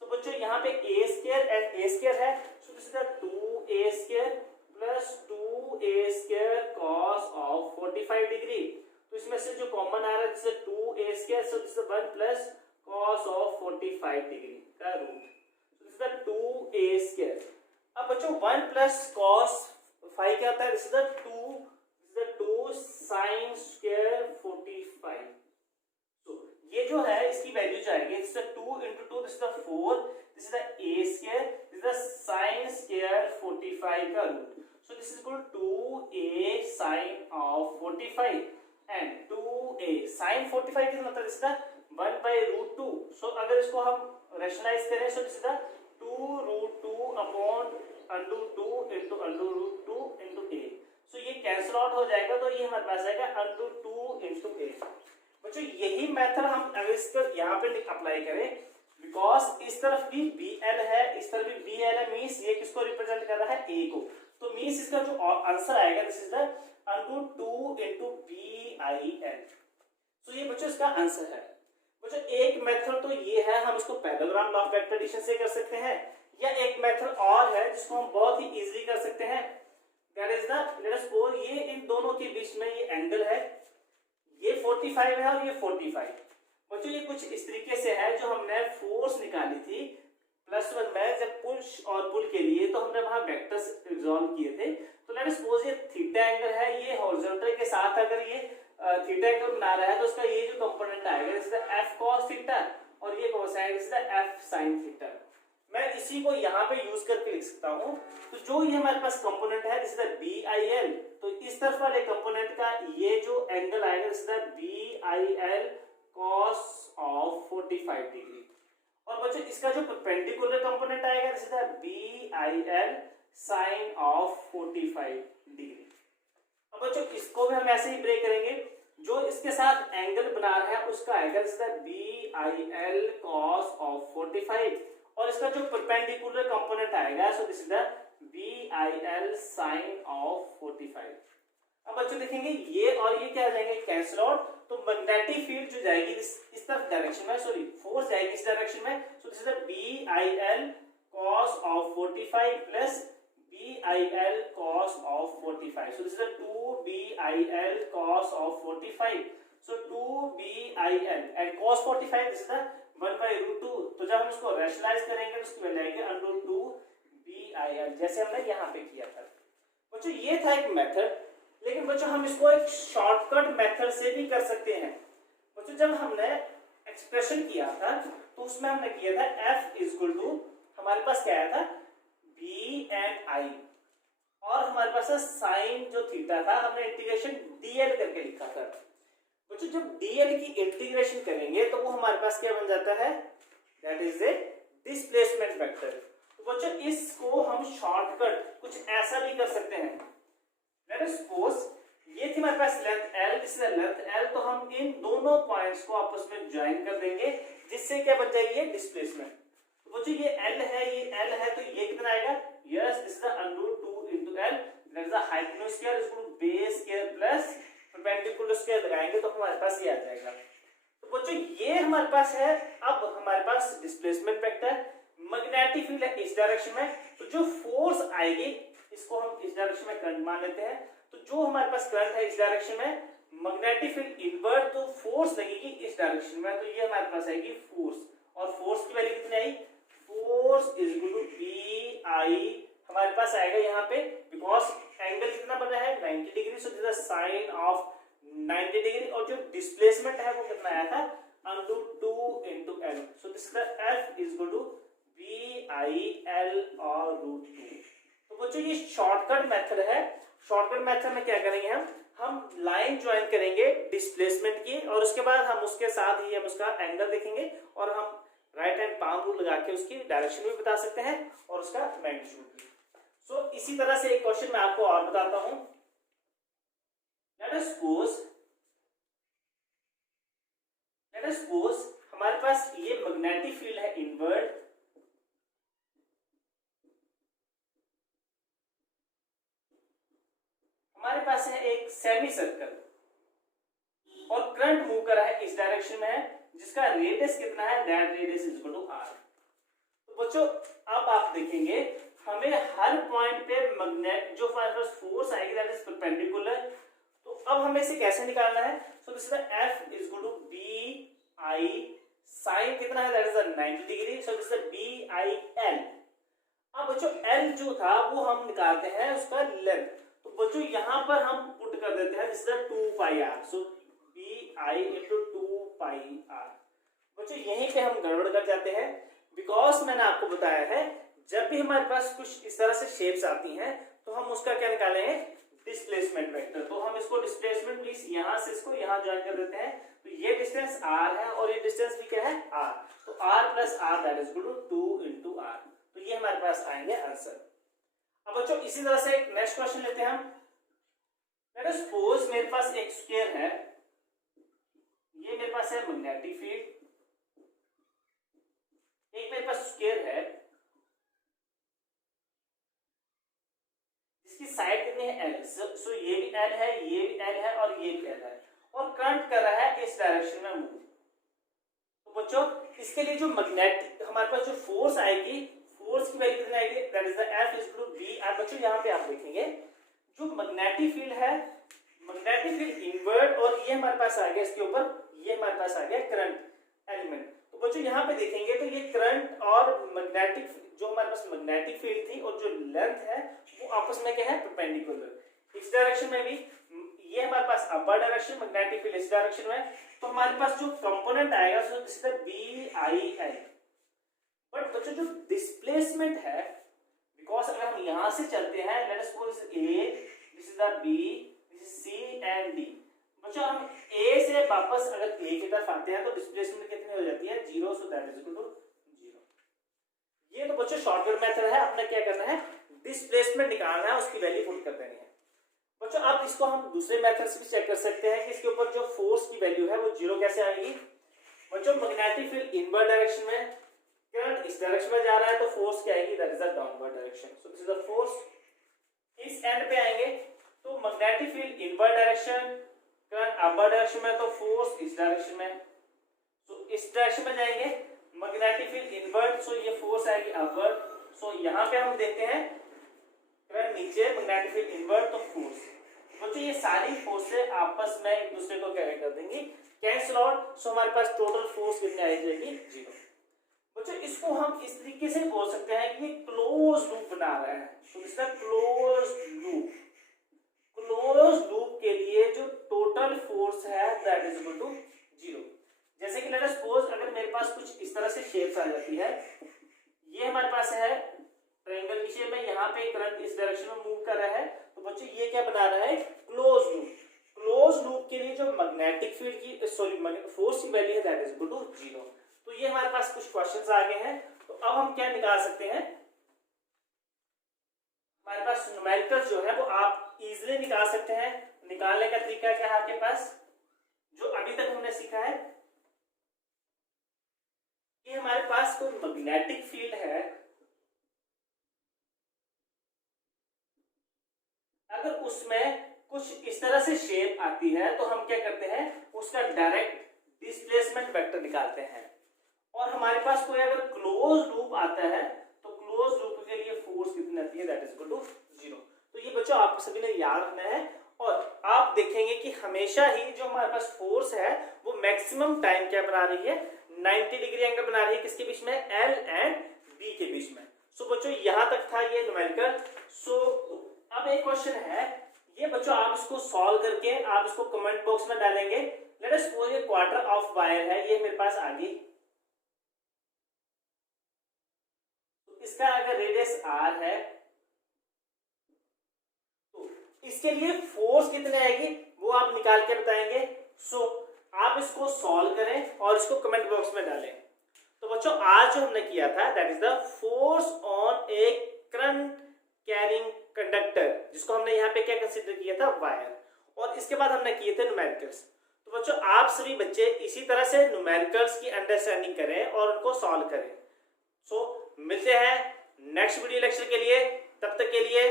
तो बच्चों यहाँ पे A square and A square है, so this is the 2A square plus 2A square cos of 45 degree. तो इसमें से जो कॉमन आ रहा है this is 2A square, so this is 1 plus cos of 45 degree का root, so this is the 2A square. अब बच्चों 1 प्लस cos 5 क्या होता है? This is the 2 sin square 45। तो ये जो है इसकी वैल्यू जाएगी, this is 2 into 2, this is the 4, this is the A square, this is the sin square 45 का root. So this is equal to 2A sin of 45 and 2A sin 45 कितना होता है? This is the 1/√2। सो अगर इसको हम rationalise करें, सो this is the 2√2 upon √2 into √2 into A। सो ये cancel out हो जाएगा, तो ये हमारे पास आएगा √2 into A। बच्चों यही मेथड हम अगर इसको यहाँ पे अप्लाई करें, बिकॉज इस तरफ भी BL है, इस तरफ भी BL है, मींस ये किसको रिप्रेजेंट कर रहा है? A को। तो मींस इसका जो आंसर आएगा this is the √2 into BIL। सो ये बच्चों इसका आंसर है। बच्चों एक मेथड तो ये है, हम इसको parallelogram law of vector addition से कर सकते हैं, या एक मेथड और है जिसको हम बहुत ही इजीली कर सकते हैं, that is the late us suppose ये इन दोनों के बीच में ये एंगल है, ये 45 है और ये 45। बच्चों ये कुछ इस तरीके से है, जो हमने फोर्स निकाली थी +1 में जब पुश और पुल के लिए, तो हमने वहां वेक्टर्स रिजॉल्व किए थे। तो लेट अस सपोज ये थीटा एंगल है, ये हॉरिजॉन्टल के साथ अगर ये थीटा एंगल बना रहा है, तो उसका ये जो कंपोनेंट आएगा this is the F cos theta, और ये cosine this is the F sin theta. मैं इसी को यहाँ पे यूज करके लिख सकता हूँ। तो जो ये हमारे पास कंपोनेंट है दिस इज द BIL, तो इस तरफ वाले कंपोनेंट का ये जो एंगल आएगा this is the BIL cos of 45 degree. और बच्चों इसका जो परपेंडिकुलर कंपोनेंट आएगा this is the BIL sin of 45 degree. अब बच्चों इसको भी हम ऐसे ही ब्रेक करेंगे, जो इसके साथ एंगल बना रहा है उसका आएगा this is the BIL cos of 45 और इसका जो परपेंडिकुलर कंपोनेंट आएगा सो this is the BIL sin of 45। अब बच्चों देखेंगे ये और ये क्या आ जाएंगे कैंसिल आउट, तो मैग्नेटिक फील्ड जो जाएगी इस तरफ डायरेक्शन में, सॉरी फोर्स जाएगी इस डायरेक्शन में, सो this is the BIL cos of 45 plus BIL cos of 45, so this is a 2BIL cos of 45, so 2BIL and cos 45 this is the 1/√2, तो जब हम इसको रैशनलाइज करेंगे तो उसकी वैल्यू आएगी √2BIL, जैसे हमने यहाँ पे किया था। बच्चों ये था एक मेथड, लेकिन बच्चों हम इसको एक शॉर्टकट मेथड से भी कर सकते हैं। बच्चों जब हमने एक्सप्रेशन किया था तो उसमें हमने किया था F इक्वल टू, हमारे पास क्या आया था B एंड I, और हमारे पास साइन जो थीटा था हमने इंटीग्रेशन DL करके लिखा था। बच्चों जब DL की इंटीग्रेशन करेंगे तो वो हमारे पास क्या बन जाता है, that is a displacement vector. तो बच्चों इसको हम शॉर्टकट कुछ ऐसा भी कर सकते हैं, लेट अस सपोज ये थी हमारे पास लेंथ L, इस लेंथ L, तो हम इन दोनों पॉइंट्स को आपस में ज्वाइन कर देंगे जिससे क्या बन जाएगी डिस्प्लेसमेंट। तो बच्चों ये L है, ये L है, तो ये कितना आएगा, yes this is the √2 into L, that is the hypotenuse square इसको base square plus perpendicular square लगाएंगे तो हमारे पास ये आ जाएगा। तो बच्चों ये हमारे पास है, अब हमारे पास डिस्प्लेसमेंट वेक्टर, मैग्नेटिक फील्ड है इस डायरेक्शन में, तो जो फोर्स आएगी इसको हम इस डायरेक्शन में करंट मान लेते हैं, तो जो हमारे पास करंट है इस डायरेक्शन में, मैग्नेटिक फील्ड इनवर्ट, तो फोर्स लगेगी इस डायरेक्शन में, तो ये हमारे पास आएगी फोर्स, और फोर्स की वैल्यू कितनी आई, force is equal to BI हमारे पास आएगा यहाँ पे, बिकॉज एंगल कितना बन रहा है 90 degree, so this is sine of 90 degree, और जो डिस्प्लेसमेंट है वो कितना आया था √2 into L, so this is the F is equal to BIL और √2। तो बच्चों ये शॉर्टकट मेथड है, शॉर्टकट मेथड में क्या करेंगे हम लाइन ज्वाइन करेंगे डिस्प्लेसमेंट की, और उसके बाद हम उसके साथ ही हम उसका एंगल देखेंगे, और हम राइट हैंड पाम रूल लगा के उसकी डायरेक्शन भी बता सकते हैं और उसका मैग्नीट्यूड भी। सो इसी तरह से एक क्वेश्चन मैं आपको और बताता हूं, लेट अस सपोज हमारे पास ये मैग्नेटिक फील्ड है इनवर्ट, हमारे पास है एक सेमी सर्कल और करंट मूव कर रहा है इस डायरेक्शन में है, जिसका रेडियस कितना है, that radius is equal to R। तो बच्चों अब आप देखेंगे हमें हर पॉइंट पे मैग्नेट जो हमारे पास फोर्स आएगी दैट इज परपेंडिकुलर, तो अब हमें इसे कैसे निकालना है, so this is the F is equal to BI sine कितना है, that is 90 degree, so this is the BIL। अब बच्चों L जो था वो हम निकालते हैं उसका लेंथ, तो बच्चों यहां पर हम पुट कर देते हैं this is the 2πr, so BI into 2πr। बच्चों यहीं पे हम गड़बड़ कर जाते हैं, बिकॉज मैंने आपको बताया है जब भी हमारे पास कुछ इस तरह से शेप्स आती हैं तो हम उसका क्या निकालेंगे डिस्प्लेसमेंट वेक्टर, तो हम इसको डिस्प्लेसमेंट मींस यहां से इसको यहां ज्वाइन कर देते हैं, तो ये डिस्टेंस r है और ये डिस्टेंस भी क्या है r, तो r plus r that is equal to 2 into r, तो ये हमारे पास आएंगे आंसर। अब बच्चों इसी तरह से एक नेक्स्ट क्वेश्चन लेते हैं हम, लेट अस सपोज मेरे पास एक स्फीयर है, ये मेरे पास है मैग्नेटिक फील्ड, एक मेरे पास स्फीयर है जिसकी साइड कितनी है L, सो ये भी L है, ये भी L है और ये भी L है, और करंट कर रहा है इस डायरेक्शन में मूव। तो बच्चों इसके लिए जो मैग्नेटिक हमारे पास जो फोर्स आएगी, फोर्स की वैल्यू कितनी आएगी, that is the F is equal to BI। बच्चों यहाँ पे आप देखेंगे जो मैग्नेटिक फील्ड है, मैग्नेटिक फील्ड इनवर्ट, और ये हमारे पास आ गया इसके ऊपर, ये हमारे पास आ गया करंट एलिमेंट। तो बच्चों यहाँ पे देखेंगे तो ये करंट और मैग्नेटिक जो हमारे पास मैग्नेटिक फील्ड थी और जो लेंथ है वो आपस में क्या है परपेंडिकुलर, इस डायरेक्शन में भी ये हमारे पास अपर डायरेक्शन, मैग्नेटिक फील्ड इस डायरेक्शन में, तो हमारे पास जो कंपोनेंट आएगा सो this is the BIL। But बच्चों जो डिस्प्लेसमेंट है, बिकॉज अगर हम यहां से चलते हैं let us suppose A, this is the B, वापस अगर क्ले की तरफ आते हैं तो डिस्प्लेसमेंट कितनी हो जाती है 0, so that is equal to 0। ये तो बच्चों शॉर्टकट मेथड है, अपने क्या करना है डिस्प्लेसमेंट निकालना है, उसकी वैल्यू पुट कर देनी है। बच्चों अब इसको हम दूसरे मेथड से भी चेक कर सकते हैं कि इसके ऊपर जो फोर्स की वैल्यू है वो 0 कैसे आएगी। बच्चों मैग्नेटिक फील्ड इनवर्ड डायरेक्शन में, करंट इस डायरेक्शन में जा रहा है तो फोर्स क्या आएगी, that is the downward direction. So this is the force. इस एंड पे आएंगे तो magnetic field inward direction, current upward direction में, तो फोर्स इस डायरेक्शन में। तो इस डायरेक्शन में जाएंगे मैग्नेटिक फील्ड इनवर्ड, सो ये फोर्स आएगी अपवर्ड। सो यहाँ पे हम देखते हैं करंट नीचे, मैग्नेटिक फील्ड इनवर्ड, तो फोर्स। बच्चों ये सारी फोर्सेस आपस में एक दूसरे को क्या कर देंगी, कैंसिल आउट। सो हमारे पास टोटल फोर्स कितनी आ जाएगी 0। बच्चों इसको हम इस तरीके से बोल सकते हैं कि ये क्लोज लूप बना रहा है। तो इसका क्लोज लूप, क्लोज लूप के लिए जो टोटल फोर्स है दैट इज इक्वल टू 0। जैसे कि लेट अस सपोज अगर मेरे पास कुछ इस तरह से शेप्स आ जाती है, ये हमारे पास है ट्रायंगल की शेप में, यहाँ पे करंट इस डायरेक्शन में मूव कर रहा है, तो बच्चों ये क्या बना रहा है क्लोज लूप। क्लोज लूप के लिए जो मैग्नेटिक फील्ड की फोर्स की वैल्यू है दैट इज इक्वल टू 0। तो ये हमारे पास कुछ क्वेश्चंस आ गए हैं। तो अब हम क्या निकाल सकते हैं, हमारे पास न्यूमेरिकल्स जो है वो आप इजीली निकाल सकते हैं। निकालने का तरीका क्या है आपके पास, जो अभी तक हमने सीखा है कि हमारे पास कोई मैग्नेटिक फील्ड है, अगर उसमें कुछ इस तरह से शेप आती है तो हम क्या करते हैं उसका डायरेक्ट डिस्प्लेसमेंट वेक्टर निकालते हैं। और हमारे पास कोई अगर क्लोज लूप आता है तो क्लोज लूप के लिए फोर्स कितनी आती है दैट इज इक्वल टू 0। तो ये बच्चों आप सभी ने याद रखना है। और आप देखेंगे कि हमेशा ही जो हमारे पास फोर्स है वो मैक्सिमम टाइम क्या बना रही है 90 डिग्री एंगल बना रही है, किसके बीच में, L एंड B के बीच में। सो बच्चों यहां तक था ये न्यूमेरिकल। सो अब एक क्वेश्चन है, ये बच्चों आप इसको सॉल्व करके आप इसको कमेंट बॉक्स में डालेंगे। लेट अस सपोज ये क्वार्टर ऑफ वायर है, ये मेरे पास आ गई, तो इसका अगर रेडियस r है तो इसके लिए फोर्स कितनी आएगी वो आप निकाल के बताएंगे। सो आप इसको सॉल्व करें और इसको कमेंट बॉक्स में डालें। तो बच्चों आज जो हमने किया था that is the force on a current carrying conductor, जिसको हमने यहाँ पे क्या कंसीडर किया था वायर, और इसके बाद हमने किए थे न्यूमेरिकल्स। तो बच्चों आप सभी बच्चे इसी तरह से न्यूमेरिकल्स की अंडरस्टैंडिंग करें और उनको सॉल्व करें। सो मिलते हैं नेक्स्ट वीडियो लेक्चर के लिए, तब तक के लिए